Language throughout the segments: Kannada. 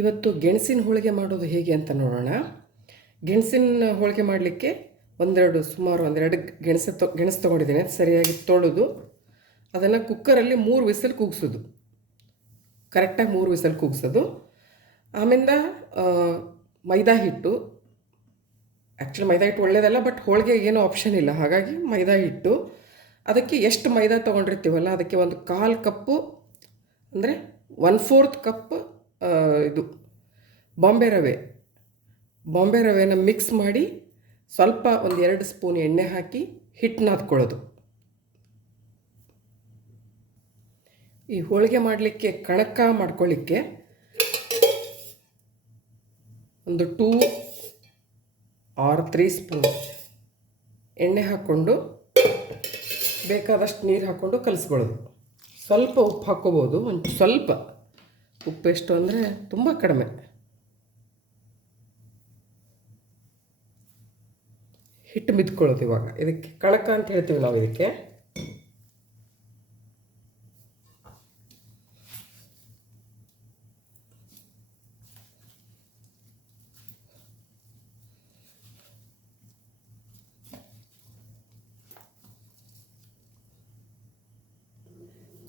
ಇವತ್ತು ಗೆಣಸಿನ ಹೋಳಿಗೆ ಮಾಡೋದು ಹೇಗೆ ಅಂತ ನೋಡೋಣ. ಗೆಣಸಿನ ಹೋಳಿಗೆ ಮಾಡಲಿಕ್ಕೆ ಒಂದೆರಡು ಸುಮಾರು ಒಂದೆರಡು ಗೆಣಸು ತೊ, ಗೆಣಸು ತೊಗೊಂಡಿದ್ದೀನಿ. ಸರಿಯಾಗಿ ತೊಳೆದು ಅದನ್ನು ಕುಕ್ಕರಲ್ಲಿ ಮೂರು ವಿಸಲ್ ಕೂಗಿಸೋದು. ಕರೆಕ್ಟಾಗಿ ಮೂರು ವಿಸಲ್ ಕೂಗಿಸೋದು. ಆಮೇಲೆ ಮೈದಾ ಹಿಟ್ಟು. ಆ್ಯಕ್ಚುಲಿ ಮೈದಾ ಹಿಟ್ಟು ಒಳ್ಳೆಯದಲ್ಲ ಬಟ್ ಹೋಳಿಗೆ ಏನೂ ಆಪ್ಷನ್ ಇಲ್ಲ. ಹಾಗಾಗಿ ಮೈದಾ ಹಿಟ್ಟು. ಅದಕ್ಕೆ ಎಷ್ಟು ಮೈದಾ ತೊಗೊಂಡಿರ್ತೀವಲ್ಲ, ಅದಕ್ಕೆ ಒಂದು ಕಾಲು ಕಪ್ಪು, ಅಂದರೆ ಒನ್ ಫೋರ್ತ್ ಕಪ್ ಇದು ಬಾಂಬೆ ರವೆ. ಬಾಂಬೆ ರವೆನ ಮಿಕ್ಸ್ ಮಾಡಿ ಸ್ವಲ್ಪ ಒಂದು ಎರಡು ಸ್ಪೂನ್ ಎಣ್ಣೆ ಹಾಕಿ ಹಿಟ್ಟು ನಾದ್ಕೊಳ್ಳೋದು. ಈ ಹೋಳಿಗೆ ಮಾಡಲಿಕ್ಕೆ, ಕಣಕ ಮಾಡ್ಕೊಳ್ಳಿಕ್ಕೆ ಒಂದು ಟೂ ಆರ್ ತ್ರೀ ಸ್ಪೂನ್ ಎಣ್ಣೆ ಹಾಕ್ಕೊಂಡು ಬೇಕಾದಷ್ಟು ನೀರು ಹಾಕ್ಕೊಂಡು ಕಲಿಸ್ಕೊಳ್ಳೋದು. ಸ್ವಲ್ಪ ಉಪ್ಪು ಹಾಕ್ಕೋಬೋದು ಒಂದು ಸ್ವಲ್ಪ. ಉಪ್ಪು ಎಷ್ಟು ಅಂದರೆ ತುಂಬ ಕಡಿಮೆ. ಹಿಟ್ಟು ಮಿದ್ಕೊಳ್ಳೋದು ಇವಾಗ. ಇದಕ್ಕೆ ಕಣಕ ಅಂತ ಹೇಳ್ತೀವಿ ನಾವು ಇದಕ್ಕೆ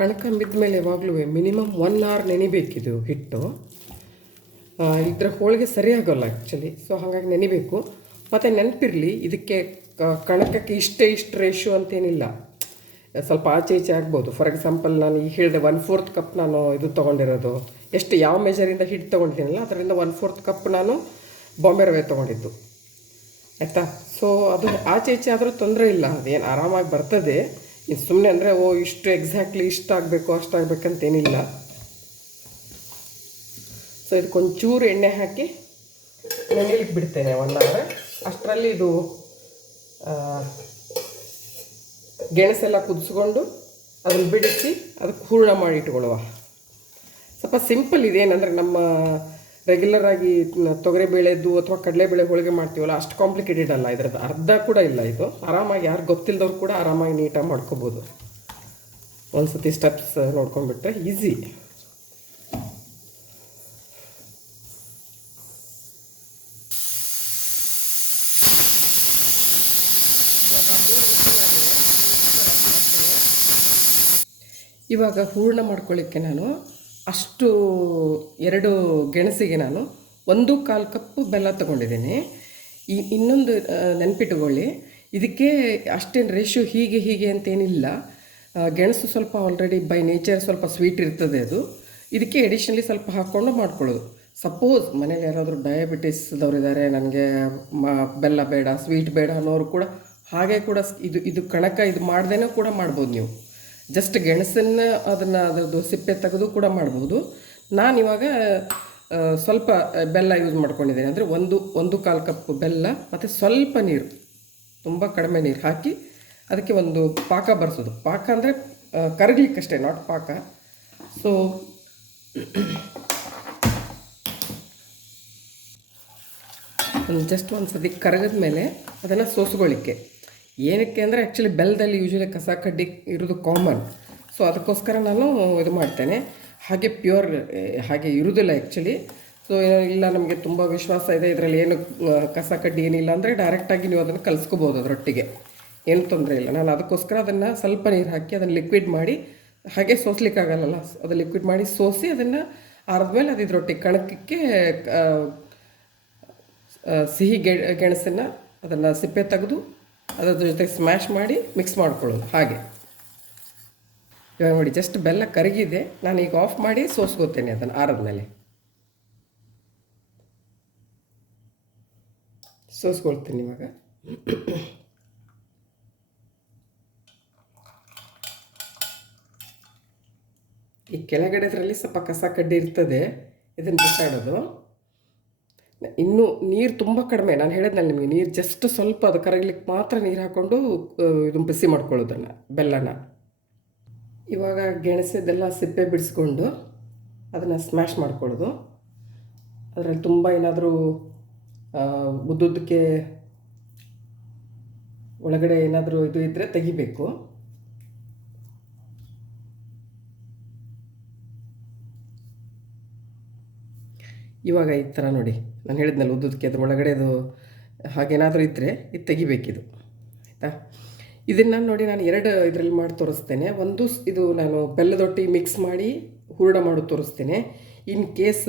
ಕಣಕ ಬಿದ್ದ ಮೇಲೆ ಯಾವಾಗಲೂ ಮಿನಿಮಮ್ ಒನ್ ಅವರ್ ನೆನಿಬೇಕಿದು ಹಿಟ್ಟು. ಇದರ ಹೋಳಿಗೆ ಹೋಳಿಗೆ ಸರಿಯಾಗೋಲ್ಲ ಆ್ಯಕ್ಚುಲಿ ಸೊ ಹಾಗಾಗಿ ನೆನಿಬೇಕು. ಮತ್ತು ನೆನಪಿರಲಿ, ಇದಕ್ಕೆ ಕಣಕಕ್ಕೆ ಇಷ್ಟೇ ಇಷ್ಟು ರೇಷು ಅಂತೇನಿಲ್ಲ. ಸ್ವಲ್ಪ ಆಚೆ ಈಚೆ ಆಗ್ಬೋದು. ಫಾರ್ ಎಕ್ಸಾಂಪಲ್ ನಾನು ಈಗ ಹೇಳಿದೆ ಒನ್ ಫೋರ್ತ್ ಕಪ್ ನಾನು ಇದು ತೊಗೊಂಡಿರೋದು. ಎಷ್ಟು ಯಾವ ಮೆಜರಿಂದ ಹಿಟ್ಟು ತೊಗೊಂಡಿದ್ದೀನಲ್ಲ, ಅದರಿಂದ ಒನ್ ಫೋರ್ತ್ ಕಪ್ ನಾನು ಬಾಂಬೆ ರವೆ ತೊಗೊಂಡಿದ್ದು. ಆಯಿತಾ? ಸೊ ಅದು ಆಚೆ ಈಚೆ ಆದರೂ ತೊಂದರೆ ಇಲ್ಲ. ಅದೇನು ಆರಾಮಾಗಿ ಬರ್ತದೆ. ಇದು ಸುಮ್ಮನೆ ಅಂದರೆ, ಓ, ಇಷ್ಟು ಎಕ್ಸಾಕ್ಟ್ಲಿ ಇಷ್ಟು ಆಗಬೇಕು, ಅಷ್ಟು ಆಗಬೇಕಂತೇನಿಲ್ಲ ಸೊ ಇದಕ್ಕೊಂಚೂರು ಎಣ್ಣೆ ಹಾಕಿ ನೆನೆಲಿಕ್ಕೆ ಬಿಡ್ತೇನೆ ಒನ್ ಅವರ್ ಅಷ್ಟರಲ್ಲಿ ಇದು ಗೆಣಸೆಲ್ಲ ಕುದಿಸ್ಕೊಂಡು ಅದನ್ನು ಬಿಡಿಸಿ ಅದಕ್ಕೆ ಹೂರ್ಣ ಮಾಡಿ ಇಟ್ಕೊಳ್ಳುವ. ಸ್ವಲ್ಪ ಸಿಂಪಲ್ ಇದೇನಂದರೆ, ನಮ್ಮ ರೆಗ್ಯುಲರ್ ಆಗಿ ತೊಗರಿಬೇಳೆದ್ದು ಅಥವಾ ಕಡಲೆಬೇಳೆ ಹೋಳಿಗೆ ಮಾಡ್ತೀವಲ್ಲ, ಅಷ್ಟು ಕಾಂಪ್ಲಿಕೇಟೆಡ್ ಅಲ್ಲ. ಇದ್ರದ್ದು ಅರ್ಧ ಕೂಡ ಇಲ್ಲ ಇದು. ಆರಾಮಾಗಿ ಯಾರು ಗೊತ್ತಿಲ್ಲದವ್ರು ಕೂಡ ಆರಾಮಾಗಿ ನೀಟಾಗಿ ಮಾಡ್ಕೋಬೋದು. ಒಂದು ಸತಿ ಸ್ಟೆಪ್ಸ್ ನೋಡ್ಕೊಂಡ್ಬಿಟ್ರೆ ಈಸಿ ಇವಾಗ ಹೂರ್ಣ ಮಾಡ್ಕೊಳ್ಳಿಕ್ಕೆ ನಾನು ಅಷ್ಟು ಎರಡು ಗೆಣಸಿಗೆ ನಾನು ಒಂದು ಕಾಲು ಕಪ್ಪು ಬೆಲ್ಲ ತಗೊಂಡಿದ್ದೀನಿ. ಈ ಇನ್ನೊಂದು ನೆನ್ಪಿಟ್ಟುಕೊಳ್ಳಿ ಇದಕ್ಕೆ ಅಷ್ಟೇನು ರೇಷಿಯೋ ಹೀಗೆ ಹೀಗೆ ಅಂತೇನಿಲ್ಲ. ಗೆಣಸು ಸ್ವಲ್ಪ ಆಲ್ರೆಡಿ ಬೈ ನೇಚರ್ ಸ್ವಲ್ಪ ಸ್ವೀಟ್ ಇರ್ತದೆ ಅದು. ಇದಕ್ಕೆ ಎಡಿಷನಲಿ ಸ್ವಲ್ಪ ಹಾಕ್ಕೊಂಡು ಮಾಡ್ಕೊಳ್ಳೋದು. ಸಪೋಸ್ ಮನೇಲಿ ಯಾರಾದರೂ ಡಯಾಬಿಟಿಸ್ದವರಿದ್ದಾರೆ ನನಗೆ ಮ, ಬೆಲ್ಲ ಬೇಡ ಸ್ವೀಟ್ ಬೇಡ ಅನ್ನೋರು ಕೂಡ ಹಾಗೆ ಕೂಡ ಇದು ಇದು ಕಣಕ ಇದು ಮಾಡ್ದೇನೂ ಕೂಡ ಮಾಡ್ಬೋದು ನೀವು. ಜಸ್ಟ್ ಗೆಣಸನ್ನು ಅದನ್ನು ಅದರದ್ದು ಸಿಪ್ಪೆ ತೆಗೆದು ಕೂಡ ಮಾಡಬಹುದು ನಾನಿವಾಗ ಸ್ವಲ್ಪ ಬೆಲ್ಲ ಯೂಸ್ ಮಾಡ್ಕೊಂಡಿದ್ದೀನಿ. ಅಂದರೆ ಒಂದು ಒಂದು ಕಾಲು ಕಪ್ ಬೆಲ್ಲ, ಮತ್ತು ಸ್ವಲ್ಪ ನೀರು, ತುಂಬ ಕಡಿಮೆ ನೀರು ಹಾಕಿ ಅದಕ್ಕೆ ಒಂದು ಪಾಕ ಬರ್ಸೋದು. ಪಾಕ ಅಂದರೆ ಕರಗಲಿಕ್ಕಷ್ಟೇ ನಾಟ್ ಪಾಕ. ಸೊ ಜಸ್ಟ್ ಒಂದು ಸತಿ ಕರಗದ ಮೇಲೆ ಅದನ್ನು ಸೋಸ್ಕೊಳ್ಳಿಕ್ಕೆ ಏನಕ್ಕೆ ಅಂದರೆ ಆ್ಯಕ್ಚುಲಿ ಬೆಲ್ಲದಲ್ಲಿ ಯೂಶ್ವಲಿ ಕಸ ಕಡ್ಡಿ ಇರೋದು ಕಾಮನ್ ಸೊ ಅದಕ್ಕೋಸ್ಕರ ನಾನು ಇದು ಮಾಡ್ತೇನೆ. ಹಾಗೆ ಪ್ಯೂರ್ ಹಾಗೆ ಇರುವುದಿಲ್ಲ ಆ್ಯಕ್ಚುಲಿ ಸೊ ಇಲ್ಲ ನಮಗೆ ತುಂಬ ವಿಶ್ವಾಸ ಇದೆ ಇದರಲ್ಲಿ ಏನು ಕಸ ಕಡ್ಡಿ ಏನಿಲ್ಲ ಅಂದರೆ ಡೈರೆಕ್ಟಾಗಿ ನೀವು ಅದನ್ನು ಕಲಿಸ್ಕೋಬೋದು ಅದರೊಟ್ಟಿಗೆ. ಏನು ತೊಂದರೆ ಇಲ್ಲ. ನಾನು ಅದಕ್ಕೋಸ್ಕರ ಅದನ್ನು ಸ್ವಲ್ಪ ನೀರು ಹಾಕಿ ಅದನ್ನು ಲಿಕ್ವಿಡ್ ಮಾಡಿ, ಹಾಗೆ ಸೋಸ್ಲಿಕ್ಕಾಗಲ್ಲ ಅದು ಲಿಕ್ವಿಡ್ ಮಾಡಿ ಸೋಸಿ ಅದನ್ನು ಆರಿದ್ಮೇಲೆ ಅದು ಇದರೊಟ್ಟಿಗೆ ಕಣಕಕ್ಕೆ ಸಿಹಿ ಗೆ, ಗೆಣಸನ್ನು ಅದನ್ನು ಸಿಪ್ಪೆ ತೆಗೆದು ಅದರ ಜೊತೆಗೆ ಸ್ಮ್ಯಾಶ್ ಮಾಡಿ ಮಿಕ್ಸ್ ಮಾಡ್ಕೊಳ್ಳೋದು, ಹಾಗೆ. ಇವಾಗ ನೋಡಿ ಜಸ್ಟ್ ಬೆಲ್ಲ ಕರಗಿದೆ, ನಾನು ಈಗ ಆಫ್ ಮಾಡಿ ಸೋಸ್ಕೋತೇನೆ ಅದನ್ನು ಆರದ್ಮೇಲೆ. ಸೋಸ್ಕೊಳ್ತೀನಿ ಇವಾಗ. ಈ ಕೆಳಗಡೆದ್ರಲ್ಲಿ ಸ್ವಲ್ಪ ಕಸ ಕಡ್ಡಿ ಇರ್ತದೆ, ಇದನ್ನು ಬಿಸಾಡೋದು. ಇನ್ನೂ ನೀರು ತುಂಬ ಕಡಿಮೆ. ನಾನು ಹೇಳಿದ್ನಲ್ಲ ನಿಮಗೆ, ನೀರು ಜಸ್ಟ್ ಸ್ವಲ್ಪ ಅದು ಕರಗಲಿಕ್ಕೆ ಮಾತ್ರ ನೀರು ಹಾಕ್ಕೊಂಡು ಇದನ್ನು ಬಿಸಿ ಮಾಡ್ಕೊಳ್ಳೋದನ್ನು, ಬೆಲ್ಲನ. ಇವಾಗ ಗೆಣಸದೆಲ್ಲ ಸಿಪ್ಪೆ ಬಿಡಿಸ್ಕೊಂಡು ಅದನ್ನು ಸ್ಮ್ಯಾಶ್ ಮಾಡ್ಕೊಳ್ಳೋದು. ಅದರಲ್ಲಿ ತುಂಬ ಏನಾದರೂ ಉದ್ದುದ್ದಕ್ಕೆ ಒಳಗಡೆ ಏನಾದರೂ ಇದು ಇದ್ದರೆ ತೆಗಿಬೇಕು. ಇವಾಗ ಈ ಥರ ನೋಡಿ. ನಾನು ಹೇಳಿದ್ನಲ್ಲ ಉದ್ದಕ್ಕೆ ಅದ್ರ ಒಳಗಡೆದು ಹಾಗೇನಾದರೂ ಇದ್ದರೆ ಇದು ತೆಗಿಬೇಕಿದು. ಆಯಿತಾ? ಇದನ್ನು ನೋಡಿ ನಾನು ಎರಡು ಇದರಲ್ಲಿ ಮಾಡಿ ತೋರಿಸ್ತೇನೆ. ಒಂದು ಇದು ನಾನು ಬೆಲ್ಲದೊಟ್ಟಿ ಮಿಕ್ಸ್ ಮಾಡಿ ಹೂರಣ ಮಾಡಿ ತೋರಿಸ್ತೇನೆ. ಇನ್ ಕೇಸ್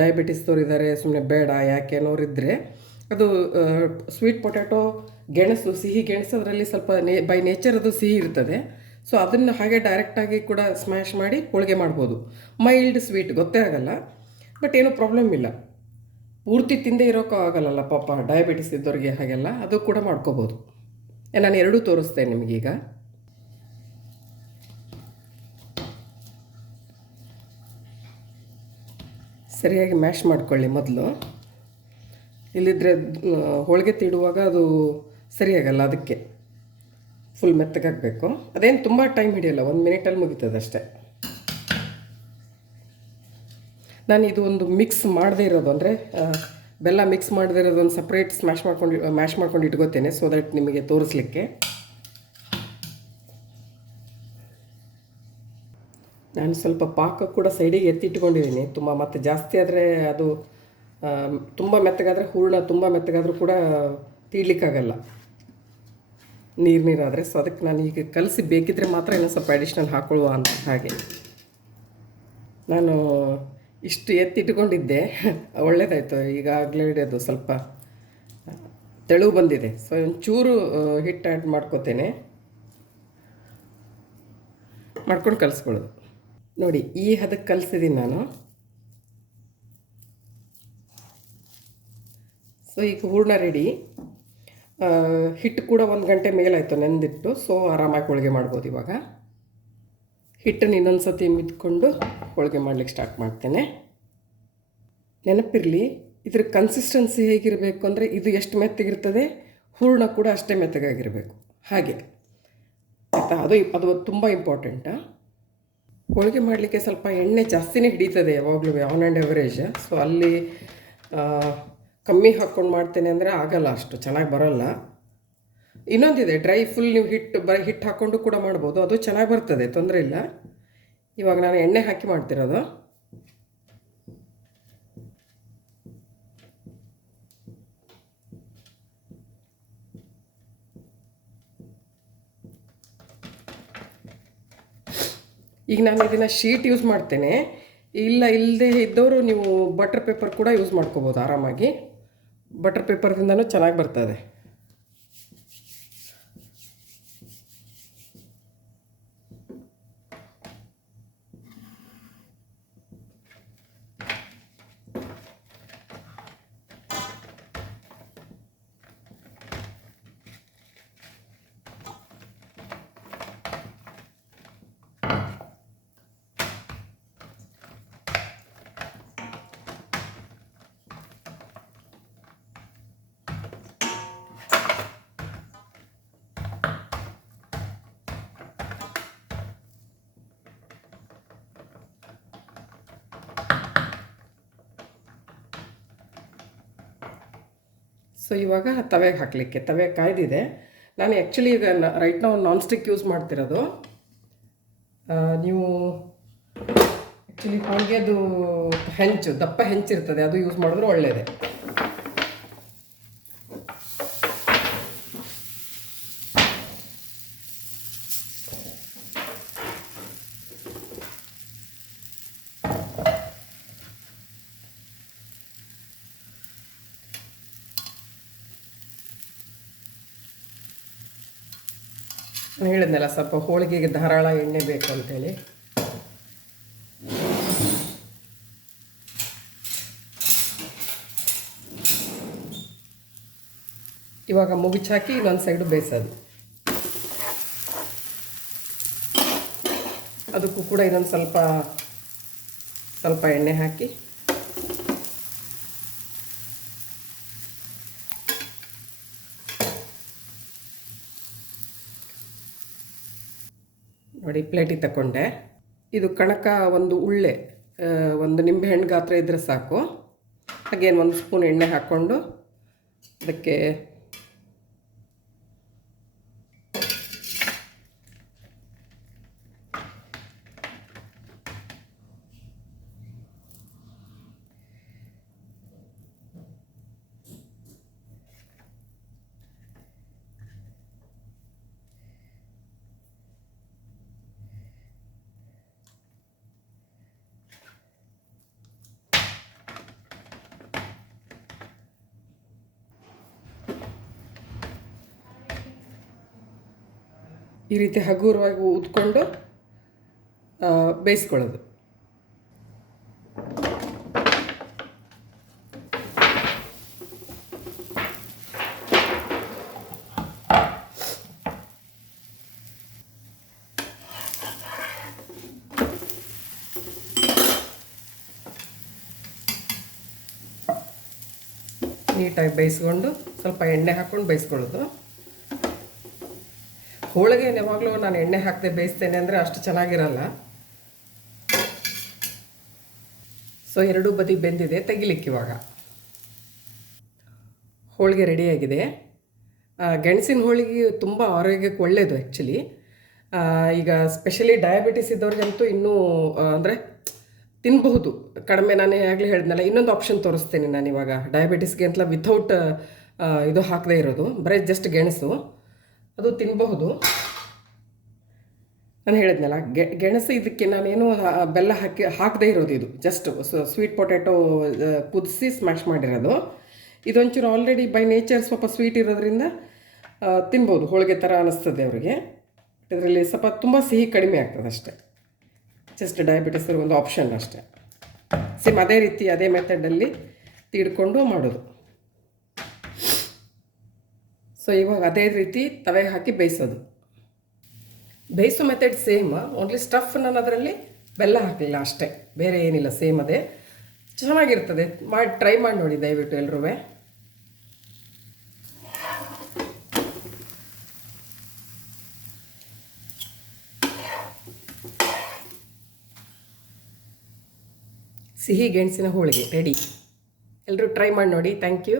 ಡಯಾಬಿಟಿಸ್ ಇದ್ದಾರೆ ಸುಮ್ಮನೆ ಬೇಡ, ಯಾಕೆ ಅನ್ನೋರಿದ್ದರೆ ಅದು ಸ್ವೀಟ್ ಪೊಟ್ಯಾಟೊ ಗೆಣಸು, ಸಿಹಿ ಗೆಣಸು ಅದರಲ್ಲಿ ಸ್ವಲ್ಪ ನೇ ಬೈ ನೇಚರ್ ಅದು ಸಿಹಿ ಇರ್ತದೆ. ಸೊ ಅದನ್ನು ಹಾಗೆ ಡೈರೆಕ್ಟಾಗಿ ಕೂಡ ಸ್ಮ್ಯಾಶ್ ಮಾಡಿ ಹೋಳಿಗೆ ಮಾಡ್ಬೋದು. ಮೈಲ್ಡ್ ಸ್ವೀಟ್ ಗೊತ್ತೇ ಆಗಲ್ಲ. ಬಟ್ ಏನೂ ಪ್ರಾಬ್ಲಮ್ ಇಲ್ಲ. ಪೂರ್ತಿ ತಿಂದೇ ಇರೋಕ್ಕೂ ಆಗಲ್ಲಲ್ಲ ಪಾಪ ಡಯಾಬಿಟಿಸ್ ಇದ್ದವ್ರಿಗೆ ಹಾಗೆಲ್ಲ, ಅದು ಕೂಡ ಮಾಡ್ಕೋಬೋದು. ನಾನು ಎರಡೂ ತೋರಿಸ್ತೇನೆ ನಿಮಗೀಗ ಸರಿಯಾಗಿ ಮ್ಯಾಶ್ ಮಾಡ್ಕೊಳ್ಳಿ ಮೊದಲು. ಇಲ್ಲಿದ್ದರೆ ಹೋಳಿಗೆ ತೀಡುವಾಗ ಅದು ಸರಿಯಾಗಲ್ಲ ಅದಕ್ಕೆ. ಫುಲ್ ಮೆತ್ತಗಾಗಬೇಕು. ಅದೇನು ತುಂಬ ಟೈಮ್ ಹಿಡಿಯಲ್ಲ, ಒಂದು ಮಿನಿಟಲ್ಲಿ ಮುಗೀತದೆ ಅಷ್ಟೇ ನಾನು ಇದು ಒಂದು ಮಿಕ್ಸ್ ಮಾಡದೇ ಇರೋದು ಅಂದರೆ ಬೆಲ್ಲ ಮಿಕ್ಸ್ ಮಾಡದೇ ಇರೋದು ಒಂದು ಸಪ್ರೇಟ್ ಸ್ಮ್ಯಾಶ್ ಮಾಡ್ಕೊಂಡು ಮ್ಯಾಶ್ ಮಾಡ್ಕೊಂಡು ಇಟ್ಕೋತೇನೆ. ಸೊ ದಟ್ ನಿಮಗೆ ತೋರಿಸ್ಲಿಕ್ಕೆ. ನಾನು ಸ್ವಲ್ಪ ಪಾಕ ಕೂಡ ಸೈಡಿಗೆ ಎತ್ತಿಟ್ಕೊಂಡಿದ್ದೀನಿ. ತುಂಬ ಮತ್ತು ಜಾಸ್ತಿ ಆದರೆ ಅದು ತುಂಬ ಮೆತ್ತಗಾದರೆ ಹೂರ್ಣ, ತುಂಬ ಮೆತ್ತಗಾದರೂ ಕೂಡ ತೀಡ್ಲಿಕ್ಕಾಗಲ್ಲ. ನೀರು ನೀರಾದರೆ. ಸೊ ಅದಕ್ಕೆ ನಾನು ಈಗ ಕಲಸಿ ಬೇಕಿದ್ರೆ ಮಾತ್ರ ಇನ್ನೊಂದು ಸ್ವಲ್ಪ ಅಡಿಷ್ನಲ್ ಹಾಕೊಳ್ಳುವ ಅಂತ ಹಾಗೆ. ನಾನು ಇಷ್ಟು ಎತ್ತಿಟ್ಕೊಂಡಿದ್ದೆ ಒಳ್ಳೇದಾಯಿತು, ಈಗಾಗಲೇ ಹಿಡಿಯೋದು ಸ್ವಲ್ಪ ತೆಳು ಬಂದಿದೆ. ಸೊ ಒಂಚೂರು ಹಿಟ್ಟು ಆ್ಯಡ್ ಮಾಡ್ಕೋತೇನೆ. ಮಾಡ್ಕೊಂಡು ಕಲಿಸ್ಕೊಳ್ಳೋದು. ನೋಡಿ, ಈ ಹದಕ್ಕೆ ಕಲಿಸಿದ್ದೀನಿ ನಾನು. ಸೊ ಈಗ ಹೂರ್ಣ ರೆಡಿ ಹಿಟ್ಟು ಕೂಡ ಒಂದು ಗಂಟೆ ಮೇಲಾಯಿತು, ನೆಂದಿಟ್ಟು. ಸೊ ಆರಾಮಾಗಿ ಹೋಳಿಗೆ ಮಾಡ್ಬೋದು ಇವಾಗ. ಹಿಟ್ಟನ್ನು ಇನ್ನೊಂದು ಸತಿ ಮಿದ್ಕೊಂಡು ಹೋಳಿಗೆ ಮಾಡ್ಲಿಕ್ಕೆ ಸ್ಟಾರ್ಟ್ ಮಾಡ್ತೇನೆ. ನೆನಪಿರಲಿ, ಇದ್ರ ಕನ್ಸಿಸ್ಟೆನ್ಸಿ ಹೇಗಿರಬೇಕು ಅಂದರೆ ಇದು ಎಷ್ಟು ಮೆತ್ತಗಿರ್ತದೆ, ಹೂರ್ಣ ಕೂಡ ಅಷ್ಟೇ ಮೆತ್ತಗಾಗಿರಬೇಕು. ಹಾಗೆ. ಆಯಿತಾ? ಅದು ಅದು ತುಂಬ ಇಂಪಾರ್ಟೆಂಟಾ ಹೋಳಿಗೆ ಮಾಡಲಿಕ್ಕೆ ಸ್ವಲ್ಪ ಎಣ್ಣೆ ಜಾಸ್ತಿನೇ ಹಿಡಿತದೆ ಯಾವಾಗಲೂ ಆನ್ ಆ್ಯಂಡ್ ಎವರೇಜ್ ಸೊ ಅಲ್ಲಿ ಕಮ್ಮಿ ಹಾಕ್ಕೊಂಡು ಮಾಡ್ತೇನೆ ಅಂದರೆ ಆಗಲ್ಲ ಅಷ್ಟು, ಚೆನ್ನಾಗಿ ಬರೋಲ್ಲ. ಇನ್ನೊಂದಿದೆ ಡ್ರೈ ಫುಲ್ ನೀವು ಹಿಟ್ಟು ಬರೀ ಹಿಟ್ಟು ಹಾಕ್ಕೊಂಡು ಕೂಡ ಮಾಡ್ಬೋದು. ಅದು ಚೆನ್ನಾಗಿ ಬರ್ತದೆ, ತೊಂದರೆ ಇಲ್ಲ. ಇವಾಗ ನಾನು ಎಣ್ಣೆ ಹಾಕಿ ಮಾಡ್ತಿರೋದು. ಈಗ ನಾನು ಇದನ್ನು ಶೀಟ್ ಯೂಸ್ ಮಾಡ್ತೇನೆ. ಇಲ್ಲ ಇಲ್ಲದೆ ಇದ್ದವರು ನೀವು ಬಟರ್ ಪೇಪರ್ ಕೂಡ ಯೂಸ್ ಮಾಡ್ಕೋಬೋದು ಆರಾಮಾಗಿ. ಬಟರ್ ಪೇಪರ್ದಿಂದನೂ ಚೆನ್ನಾಗಿ ಬರ್ತದೆ. ಸೊ ಇವಾಗ ತವೆಗೆ ಹಾಕಲಿಕ್ಕೆ ತವೆ ಕಾಯ್ದಿದೆ. ನಾನು ಆ್ಯಕ್ಚುಲಿ ಈಗ ರೈಟ್ ನಾವು ನಾನ್ ಸ್ಟಿಕ್ ಯೂಸ್ ಮಾಡ್ತಿರೋದು. ನೀವು ಆ್ಯಕ್ಚುಲಿ ಹೋಳಿಗೆದು ಹೆಂಚು, ದಪ್ಪ ಹೆಂಚಿರ್ತದೆ, ಅದು ಯೂಸ್ ಮಾಡಿದ್ರೆ ಒಳ್ಳೆಯದೇ ಹೇಳಿದ್ನಲ್ಲ, ಸ್ವಲ್ಪ ಹೋಳಿಗೆಗೆ ಧಾರಾಳ ಎಣ್ಣೆ ಬೇಕು ಅಂತೇಳಿ. ಇವಾಗ ಮುಗಿಚಾಕಿ ಇನ್ನೊಂದು ಸೈಡು ಬೇಯಿಸೋದು. ಅದಕ್ಕೂ ಕೂಡ ಇನ್ನೊಂದು ಸ್ವಲ್ಪ ಸ್ವಲ್ಪ ಎಣ್ಣೆ ಹಾಕಿ. ನೋಡಿ ಪ್ಲೇಟಿಗೆ ತಗೊಂಡೆ ಇದು ಕಣಕ ಒಂದು ಉಳ್ಳೆ ಒಂದು ನಿಂಬೆಹಣ್ಣು ಗಾತ್ರ ಇದ್ದರೆ ಸಾಕು. ಹಾಗೇನು ಒಂದು ಸ್ಪೂನ್ ಎಣ್ಣೆ ಹಾಕ್ಕೊಂಡು ಅದಕ್ಕೆ ಈ ರೀತಿ ಹಗುರವಾಗಿ ಉದ್ಕೊಂಡು ಬೇಯಿಸ್ಕೊಳ್ಳೋದು. ನೀಟಾಗಿ ಬೇಯಿಸ್ಕೊಂಡು ಸ್ವಲ್ಪ ಎಣ್ಣೆ ಹಾಕ್ಕೊಂಡು ಬೇಯಿಸ್ಕೊಳ್ಳೋದು. ಹೋಳಿಗೆ ಯಾವಾಗಲೂ ನಾನು ಎಣ್ಣೆ ಹಾಕದೆ ಬೇಯಿಸ್ತೇನೆ ಅಂದರೆ ಅಷ್ಟು ಚೆನ್ನಾಗಿರಲ್ಲ. ಸೊ ಎರಡೂ ಬದಿ ಬೆಂದಿದೆ, ತೆಗಿಲಿಕ್ಕೆ ಇವಾಗ. ಹೋಳಿಗೆ ರೆಡಿಯಾಗಿದೆ ಗೆಣಸಿನ ಹೋಳಿಗೆ ತುಂಬ ಆರೋಗ್ಯಕ್ಕೆ ಒಳ್ಳೆಯದು ಆ್ಯಕ್ಚುಲಿ ಈಗ ಸ್ಪೆಷಲಿ ಡಯಾಬಿಟಿಸ್ ಇದ್ದವ್ರಿಗಂತೂ ಇನ್ನೂ ಅಂದರೆ ತಿನ್ನಬಹುದು ಕಡಿಮೆ ನಾನೇ ಆಗಲೇ ಹೇಳಿದ್ನಲ್ಲ, ಇನ್ನೊಂದು ಆಪ್ಷನ್ ತೋರಿಸ್ತೇನೆ ನಾನು ಇವಾಗ ಡಯಾಬಿಟಿಸ್ಗೆ ಅಂತ ವಿಥೌಟ್ ಇದು ಹಾಕದೇ ಇರೋದು. ಬರೀ ಜಸ್ಟ್ ಗೆಣಸು. ಅದು ತಿನ್ನಬಹುದು ನಾನು ಹೇಳಿದ್ನಲ್ಲ, ಗೆ, ಗೆಣಸು ಇದಕ್ಕೆ ನಾನೇನು ಬೆಲ್ಲ ಹಾಕಿ, ಹಾಕದೇ ಇರೋದು ಇದು. ಜಸ್ಟ್ ಸ್ವೀಟ್ ಪೊಟ್ಯಾಟೊ ಕುದಿಸಿ ಸ್ಮ್ಯಾಶ್ ಮಾಡಿರೋದು. ಇದೊಂಚೂರು ಆಲ್ರೆಡಿ ಬೈ ನೇಚರ್ ಸ್ವಲ್ಪ ಸ್ವೀಟ್ ಇರೋದ್ರಿಂದ ತಿನ್ಬೋದು ಹೋಳಿಗೆ ಥರ ಅನ್ನಿಸ್ತದೆ ಅವರಿಗೆ. ಇದರಲ್ಲಿ ಸ್ವಲ್ಪ ತುಂಬ ಸಿಹಿ ಕಡಿಮೆ ಆಗ್ತದೆ ಅಷ್ಟೇ. ಜಸ್ಟ್ ಡಯಾಬಿಟಿಸ್ ಒಂದು ಆಪ್ಷನ್ ಅಷ್ಟೇ. ಸೇಮ್ ಅದೇ ರೀತಿ, ಅದೇ ಮೆಥಡಲ್ಲಿ ತೀಡ್ಕೊಂಡು ಮಾಡೋದು. ಸೊ ಇವಾಗ ಅದೇ ರೀತಿ ತವೆಗೆ ಹಾಕಿ ಬೇಯಿಸೋದು. ಬೇಯಿಸೋ ಮೆಥಡ್ ಸೇಮ್ ಓನ್ಲಿ ಸ್ಟಫ್ ನಾನು ಅದರಲ್ಲಿ ಬೆಲ್ಲ ಹಾಕಲಿಲ್ಲ ಅಷ್ಟೇ. ಬೇರೆ ಏನಿಲ್ಲ ಸೇಮ್ ಅದೇ. ಚೆನ್ನಾಗಿರ್ತದೆ. ಮಾಡಿ ಟ್ರೈ ಮಾಡಿ ನೋಡಿ ದಯವಿಟ್ಟು ಎಲ್ಲರೂ ಸಿಹಿ ಗೆಣಸಿನ ಹೋಳಿಗೆ ರೆಡಿ ಎಲ್ಲರೂ ಟ್ರೈ ಮಾಡಿ ನೋಡಿ. Thank you